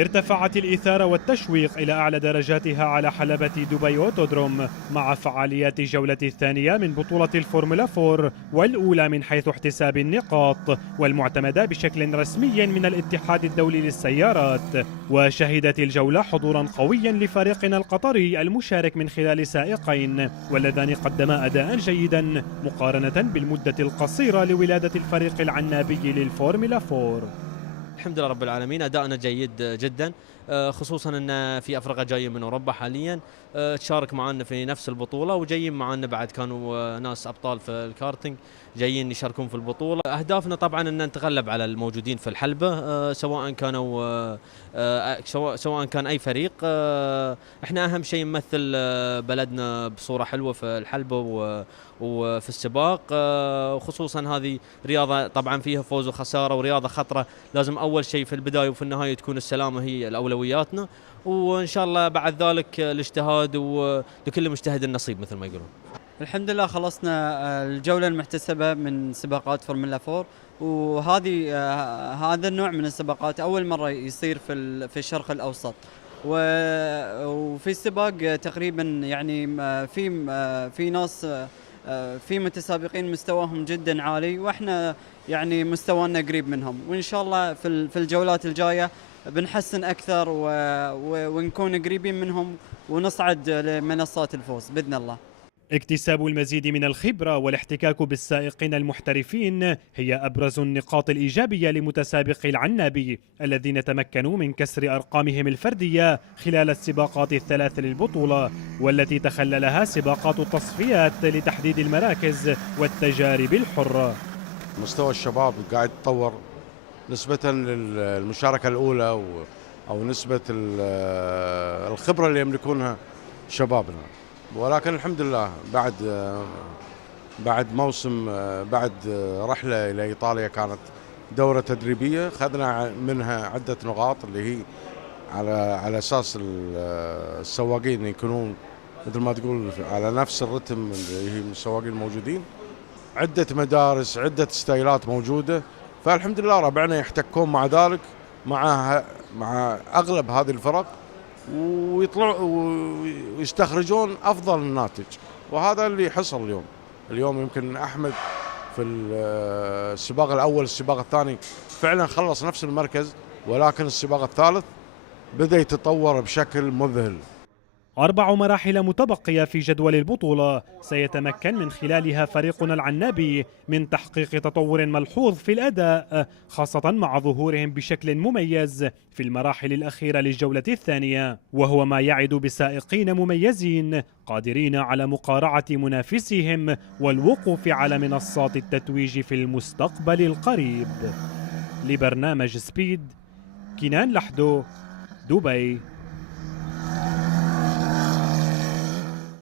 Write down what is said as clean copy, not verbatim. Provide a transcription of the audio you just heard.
ارتفعت الإثارة والتشويق إلى أعلى درجاتها على حلبة دبي أوتودروم مع فعاليات الجولة الثانية من بطولة الفورمولا 4 والأولى من حيث احتساب النقاط والمعتمدة بشكل رسمي من الاتحاد الدولي للسيارات. وشهدت الجولة حضورا قويا لفريقنا القطري المشارك من خلال سائقين واللذان قدما أداء جيدا مقارنة بالمدة القصيرة لولادة الفريق العنابي للفورمولا 4. الحمد لله رب العالمين، أداءنا جيد جدا، خصوصا أن في أفرقة جايين من أوروبا حاليا تشارك معنا في نفس البطولة، وجايين معنا بعد كانوا ناس أبطال في الكارتينج جايين يشاركون في البطولة. أهدافنا طبعا أن نتغلب على الموجودين في الحلبة، سواء كان أي فريق. احنا أهم شيء نمثل بلدنا بصورة حلوة في الحلبة وفي السباق، وخصوصا هذه رياضة طبعا فيها فوز وخسارة ورياضة خطرة، لازم أول شيء في البداية وفي النهاية تكون السلامة هي الأولوياتنا، وإن شاء الله بعد ذلك الاجتهاد ولكل مجتهد النصيب مثل ما يقولون. الحمد لله خلصنا الجولة المحتسبة من سباقات فورمولا 4، وهذه هذا النوع من السباقات أول مرة يصير في الشرق الأوسط، وفي السباق تقريبا يعني في ناس في متسابقين مستواهم جدا عالي، واحنا يعني مستوانا قريب منهم، وإن شاء الله في الجولات الجاية بنحسن أكثر ونكون قريبين منهم ونصعد لمنصات الفوز بإذن الله. اكتساب المزيد من الخبرة والاحتكاك بالسائقين المحترفين هي أبرز النقاط الإيجابية لمتسابقي العنابي الذين تمكنوا من كسر أرقامهم الفردية خلال السباقات الثلاث للبطولة، والتي تخللها سباقات التصفيات لتحديد المراكز والتجارب الحرة. مستوى الشباب قاعد يتطور نسبة للمشاركة الأولى أو نسبة الخبرة اللي يملكونها شبابنا، ولكن الحمد لله بعد موسم، بعد رحلة إلى إيطاليا كانت دورة تدريبية خذنا منها عدة نقاط اللي هي على أساس السواقين يكونون مثل ما تقول على نفس الرتم اللي هي السواقين الموجودين، عدة مدارس عدة ستايلات موجودة، فالحمد لله ربعنا يحتكون مع ذلك مع أغلب هذه الفرق ويطلعوا ويستخرجون أفضل الناتج، وهذا اللي حصل اليوم يمكن أحمد في السباق الأول السباق الثاني فعلا خلص نفس المركز، ولكن السباق الثالث بدأ يتطور بشكل مذهل. 4 مراحل متبقية في جدول البطولة سيتمكن من خلالها فريقنا العنابي من تحقيق تطور ملحوظ في الأداء، خاصة مع ظهورهم بشكل مميز في المراحل الأخيرة للجولة الثانية، وهو ما يعد بسائقين مميزين قادرين على مقارعة منافسهم والوقوف على منصات التتويج في المستقبل القريب. لبرنامج سبيد، كنان لحدو، دبي.